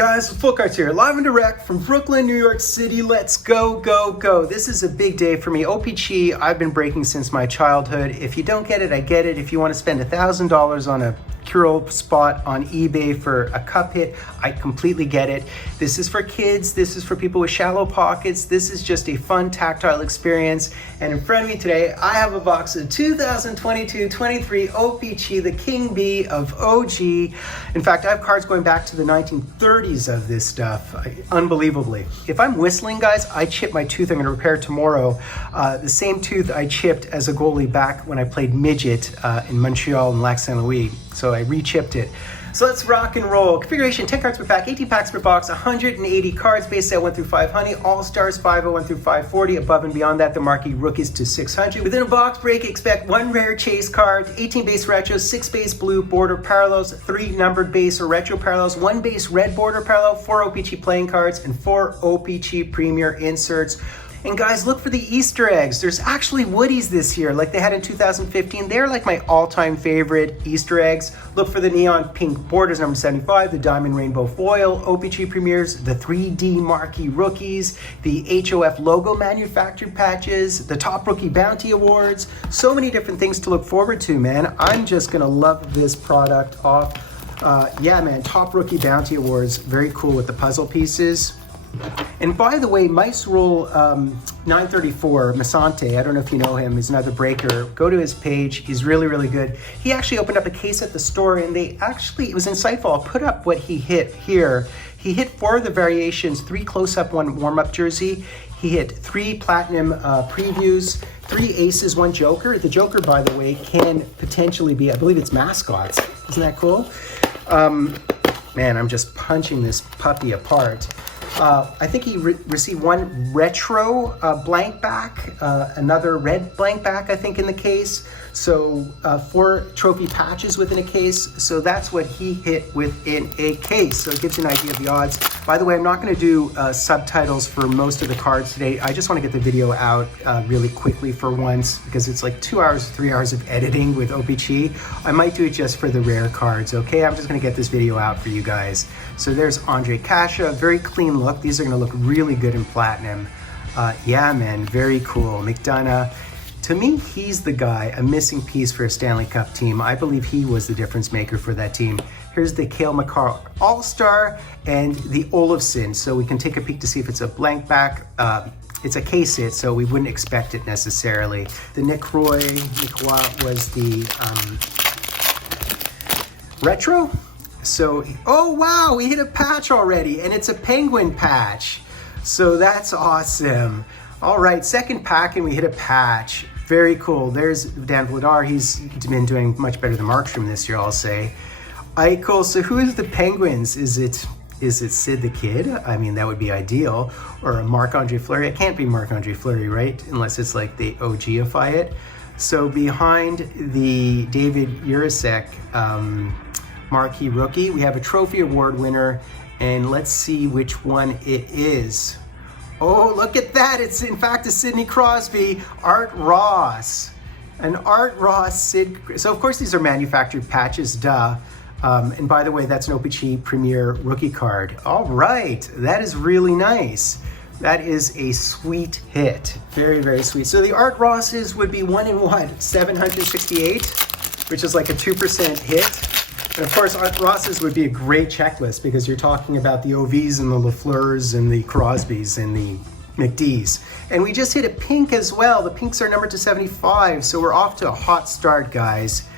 Guys, Fultoncards here, live and direct from Brooklyn, New York City. Let's go, go, go. This is a big day for me. O-Pee-Chee, I've been breaking since my childhood. If you don't get it, I get it. If you want to spend $1,000 on a Curo spot on eBay for a cup hit, I completely get it. This is for kids. This is for people with shallow pockets. This is just a fun tactile experience. And in front of me today, I have a box of 2022-23 O-Pee-Chee, the King Bee of OG. In fact, I have cards going back to the 1930s of this stuff, unbelievably. If I'm whistling, guys, I chip my tooth. I'm going to repair tomorrow. The same tooth I chipped as a goalie back when I played midget in Montreal and Lac Saint Louis. So I re-chipped it. So let's rock and roll. Configuration, 10 cards per pack, 18 packs per box, 180 cards, base set 1 through 500, All-Stars 501 through 540, above and beyond that, the marquee rookies to 600. Within a box break, expect 1 rare chase card, 18 base retros, 6 base blue border parallels, 3 numbered base or retro parallels, 1 base red border parallel, 4 O-Pee-Chee playing cards, and 4 O-Pee-Chee premier inserts. And guys, look for the Easter eggs. There's actually Woodies this year, like they had in 2015. They're like my all-time favorite Easter eggs. Look for the neon pink borders, number 75, the diamond rainbow foil, O-Pee-Chee premieres, the 3D marquee rookies, the HOF logo manufactured patches, the top rookie bounty awards. So many different things to look forward to, man. I'm just gonna love this product off. Yeah, man, top rookie bounty awards, very cool with the puzzle pieces. And by the way, Mice Roll 934, Masante, I don't know if you know him, he's another breaker. Go to his page, he's really, really good. He actually opened up a case at the store and it was insightful. I'll put up what he hit here. He hit 4 of the variations, 3 close-up, 1 warm-up jersey. He hit 3 platinum previews, 3 aces, 1 joker. The joker, by the way, can potentially be, I believe it's mascots. Isn't that cool? Man, I'm just punching this puppy apart. I think he received 1 retro blank back, another red blank back, I think, in the case. So 4 trophy patches within a case. So that's what he hit within a case. So it gives you an idea of the odds. By the way, I'm not going to do subtitles for most of the cards today. I just want to get the video out really quickly for once because it's like 2 hours, 3 hours of editing with O-Pee-Chee. I might do it just for the rare cards, okay? I'm just going to get this video out for you guys. So there's Andre Kasha, very clean look. These are going to look really good in platinum. Yeah, man, very cool. McDonough. To me, he's the guy, a missing piece for a Stanley Cup team. I believe he was the difference maker for that team. Here's the Cale Makar All-Star and the Olofsson. So we can take a peek to see if it's a blank back. It's a case hit, so we wouldn't expect it necessarily. The Nick Roy was the retro. So, oh wow, we hit a patch already, and it's a Penguin patch. So that's awesome. All right, second pack, and we hit a patch. Very cool. There's Dan Vladar. He's been doing much better than Markstrom this year, I'll say. Eichel. So who is the Penguins? Is it Sid the Kid? I mean, that would be ideal. Or Marc-Andre Fleury. It can't be Marc-Andre Fleury, right? Unless it's like they OG-ify it. So behind the David Urasek marquee rookie, we have a trophy award winner, and let's see which one it is. Oh, look at that. It's in fact a Sidney Crosby, Art Ross. An Art Ross Sid. So of course these are manufactured patches, duh. And by the way, that's an O-Pee-Chee Premier rookie card. All right, that is really nice. That is a sweet hit. Very, very sweet. So the Art Rosses would be 1 in what? 768, which is like a 2% hit. And of course, Art Ross's would be a great checklist because you're talking about the OVs and the LaFleurs and the Crosbys and the McDs. And we just hit a pink as well. The pinks are numbered to 75, so we're off to a hot start, guys.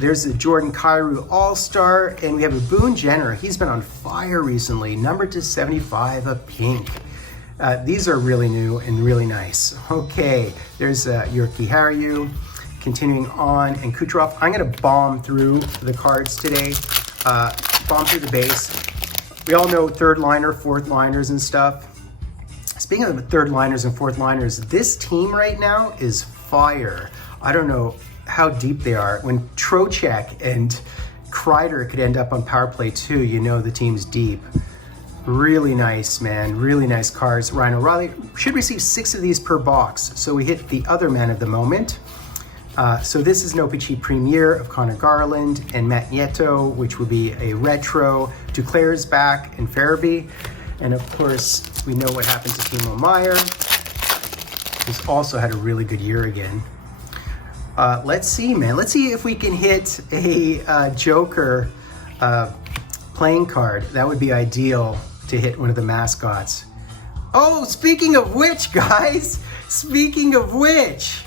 There's the Jordan Kyrou All-Star, and we have a Boone Jenner. He's been on fire recently, numbered to 75, a pink. These are really new and really nice. Okay, there's Jyrki Harju. Continuing on, and Kucherov. I'm going to bomb through the cards today, bomb through the base. We all know third liner, fourth liners and stuff. Speaking of third liners and fourth liners, this team right now is fire. I don't know how deep they are. When Trocheck and Kreider could end up on power play too, you know the team's deep. Really nice, man. Really nice cards. Ryan O'Reilly should receive 6 of these per box. So we hit the other man of the moment. So this is an OPC Premier of Connor Garland and Matt Nieto, which would be a retro. Duclair's back and Farabee. And of course, we know what happened to Timo Meyer, who's also had a really good year again. Let's see, man. Let's see if we can hit a Joker playing card. That would be ideal to hit one of the mascots. Oh, speaking of which, guys, speaking of which,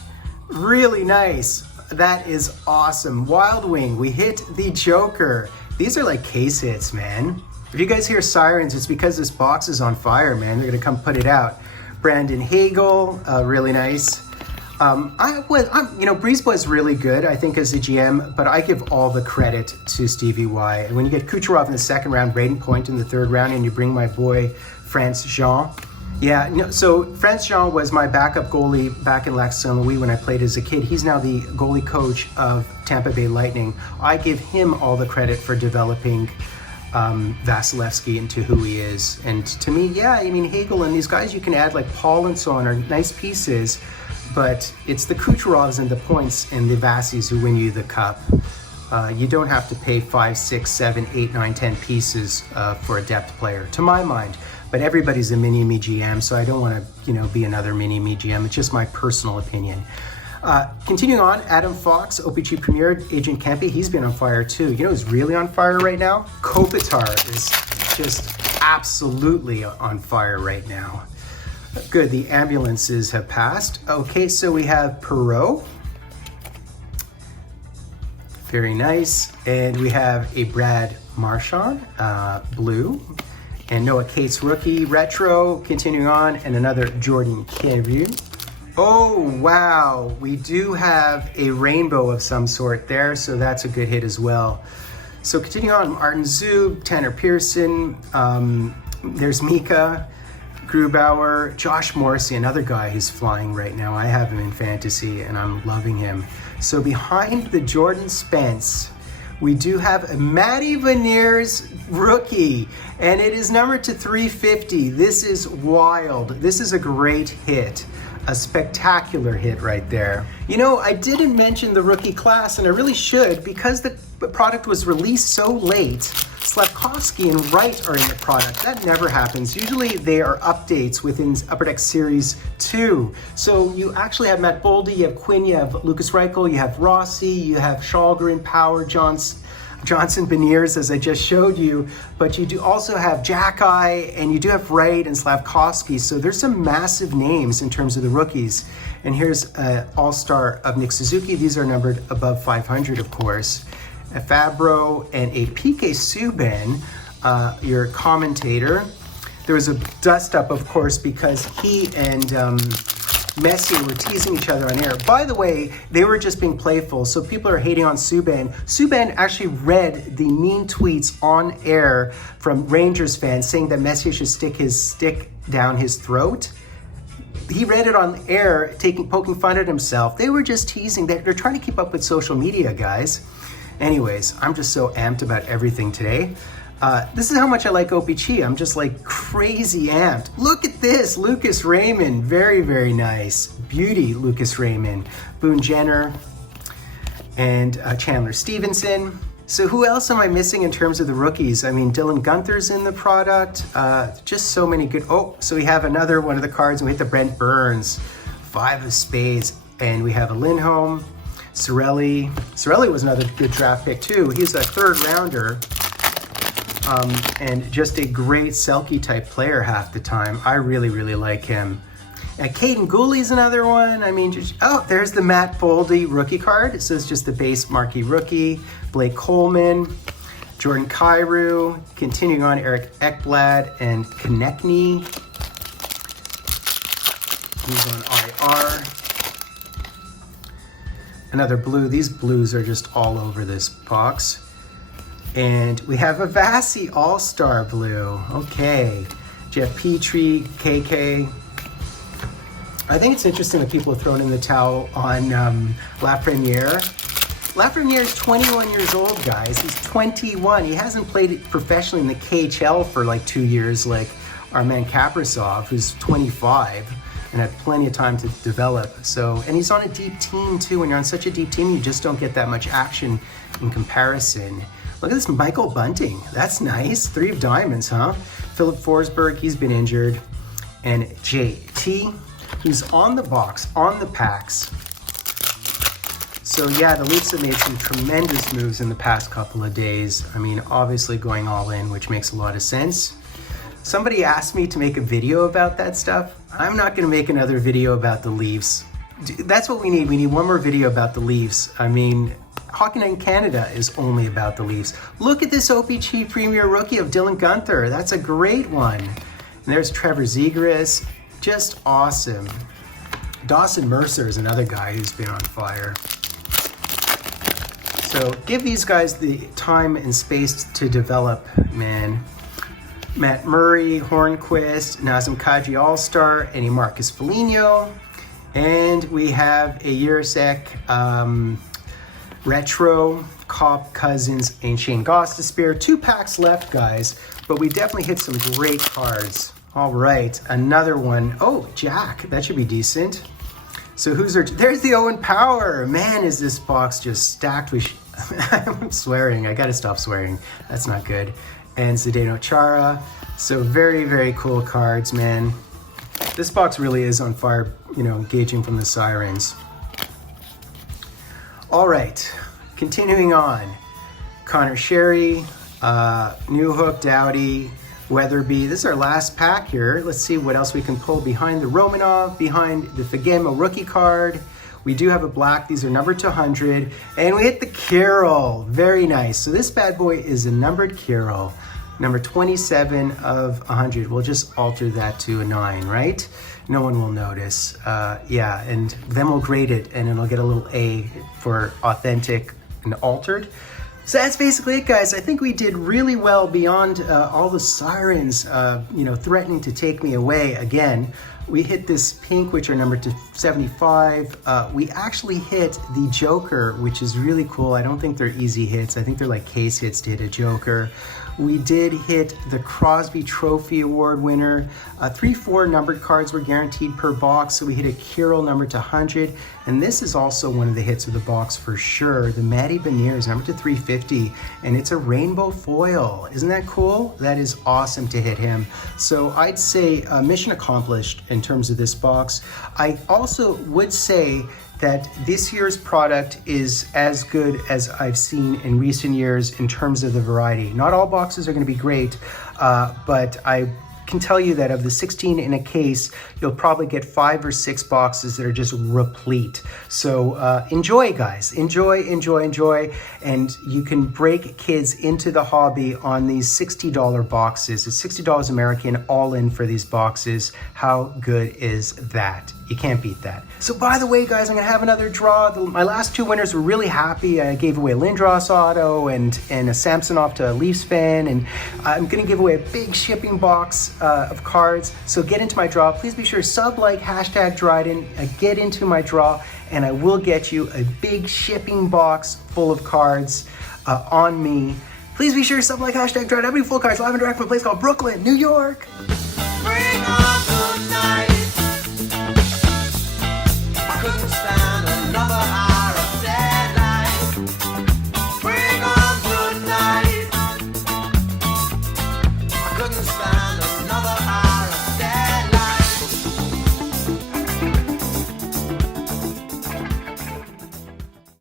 really nice. That is awesome. Wild Wing, we hit the Joker. These are like case hits, man. If you guys hear sirens, it's because this box is on fire, man. They're gonna come put it out. Brandon Hagel, really nice. Breezeball is really good, I think, as a GM, but I give all the credit to Stevie Y. And when you get Kucherov in the second round, Braden Point in the third round, and you bring my boy France Jean. Yeah, so France Jean was my backup goalie back in Lac Saint Louis when I played as a kid. He's now the goalie coach of Tampa Bay Lightning. I give him all the credit for developing Vasilevsky into who he is. And to me, yeah, I mean, Hagel and these guys you can add, like Paul and so on, are nice pieces, but it's the Kucherovs and the Points and the Vassies who win you the cup. You don't have to pay 5, 6, 7, 8, 9, 10 pieces for a depth player, to my mind. But everybody's a mini-me GM, so I don't want to, be another mini-me GM. It's just my personal opinion. Continuing on, Adam Fox, OPC Premier, Agent Kempe, he's been on fire too. You know who's really on fire right now? Kopitar is just absolutely on fire right now. Good, the ambulances have passed. Okay, so we have Perot. Very nice. And we have a Brad Marchand, blue. And Noah Cates rookie, retro. Continuing on, and another Jordan Kyrou. Oh, wow. We do have a rainbow of some sort there, so that's a good hit as well. So continuing on, Martin Zub, Tanner Pearson, there's Mika, Grubauer, Josh Morrissey, another guy who's flying right now. I have him in fantasy, and I'm loving him. So behind the Jordan Spence, we do have a Matty Beniers rookie, and it is numbered to 350. This is wild. This is a great hit. A spectacular hit right there. I didn't mention the rookie class, and I really should, because the product was released so late. Slavkovsky and Wright are in the product. That never happens. Usually they are updates within Upper Deck Series 2. So you actually have Matt Boldy, you have Quinn, you have Lucas Reichel, you have Rossi, you have Shalgren, Power, Johnson, Beniers, as I just showed you, but you do also have Jackeye, and you do have Wright and Slavkovsky, so there's some massive names in terms of the rookies. And here's an all-star of Nick Suzuki. These are numbered above 500, of course. A Fabro and a PK Subban, your commentator. There was a dust-up, of course, because he and Messier were teasing each other on air. By the way, they were just being playful, so people are hating on Subban. Subban actually read the mean tweets on air from Rangers fans saying that Messier should stick his stick down his throat. He read it on air, poking fun at himself. They were just teasing. They're trying to keep up with social media, guys. Anyways, I'm just so amped about everything today. This is how much I like OPC. I'm just like crazy amped. Look at this, Lucas Raymond, very, very nice. Beauty, Lucas Raymond. Boone Jenner and Chandler Stevenson. So who else am I missing in terms of the rookies? I mean, Dylan Gunther's in the product. Just so many good, so we have another one of the cards, and we hit the Brent Burns, 5 of spades. And we have a Lindholm, Cirelli. Cirelli was another good draft pick too. He's a third rounder. And just a great Selke type player half the time. I really, really like him. Caden Gooley's another one. I mean, there's the Matt Boldy rookie card. So it's just the base marquee rookie. Blake Coleman, Jordan Kyrou, continuing on, Eric Ekblad and Konechny. He's on IR. Another blue. These blues are just all over this box. And we have a Vasi All-Star Blue. Okay. Jeff Petrie, KK. I think it's interesting that people have thrown in the towel on Lafreniere. Lafreniere is 21 years old, guys. He's 21. He hasn't played it professionally in the KHL for like 2 years like our man Kaprasov, who's 25. and had plenty of time to develop. So, and he's on a deep team too. When you're on such a deep team, you just don't get that much action in comparison. Look at this Michael Bunting. That's nice. 3 of diamonds, huh? Philip Forsberg, he's been injured. And JT, he's on the box, on the packs. So yeah, the Leafs have made some tremendous moves in the past couple of days. I mean, obviously going all in, which makes a lot of sense. Somebody asked me to make a video about that stuff. I'm not gonna make another video about the Leafs. That's what we need. We need one more video about the Leafs. I mean, Hockey Night in Canada is only about the Leafs. Look at this O-Pee-Chee Premier Rookie of Dylan Guenther. That's a great one. And there's Trevor Zegras, just awesome. Dawson Mercer is another guy who's been on fire. So give these guys the time and space to develop, man. Matt Murray, Hornquist, Nazem Kadri All-Star, Eddie Marcus Foligno. And we have a Jirasek, Retro, Cop, Cousins, and Shane Gostisbehere. 2 packs left, guys, but we definitely hit some great cards. All right, another one. Oh, Jack, that should be decent. So there's the Owen Power. Man, is this box just stacked with, I'm swearing, I gotta stop swearing. That's not good. And Zdeno Chara. So very, very cool cards, man. This box really is on fire, you know, engaging from the sirens. All right, continuing on. Connor Sherry, Newhook, Doughty, Weatherby. This is our last pack here. Let's see what else we can pull behind the Romanov, behind the Fagemo rookie card. We do have a black. These are numbered to 100. And we hit the Carroll. Very nice. So this bad boy is a numbered Carroll. Number 27 of 100. We'll just alter that to a 9, right? No one will notice. Yeah, and then we'll grade it and it'll get a little A for authentic and altered. So that's basically it, guys. I think we did really well beyond all the sirens, you know, threatening to take me away again. We hit this pink, which are numbered to 75. We actually hit the Joker, which is really cool. I don't think they're easy hits. I think they're like case hits to hit a Joker. We did hit the Crosby Trophy Award winner. 3-4 numbered cards were guaranteed per box, so we hit a Carroll numbered to 100. And this is also one of the hits of the box for sure. The Matty Beniers numbered to 350, and it's a rainbow foil. Isn't that cool? That is awesome to hit him. So I'd say mission accomplished in terms of this box. I also would say that this year's product is as good as I've seen in recent years in terms of the variety. Not all boxes are gonna be great, but I can tell you that of the 16 in a case, you'll probably get 5 or 6 boxes that are just replete. So enjoy, guys. Enjoy, enjoy, enjoy. And you can break kids into the hobby on these $60 boxes. It's $60 American all in for these boxes. How good is that? You can't beat that. So by the way, guys, I'm gonna have another draw. My last 2 winners were really happy. I gave away a Lindros auto and a Samsonov to a Leafs fan, and I'm gonna give away a big shipping box of cards. So get into my draw. Please be sure sub, like, hashtag Dryden, get into my draw, and I will get you a big shipping box full of cards on me. Please be sure sub, like, hashtag Dryden. How many full cards live and direct from a place called Brooklyn, New York?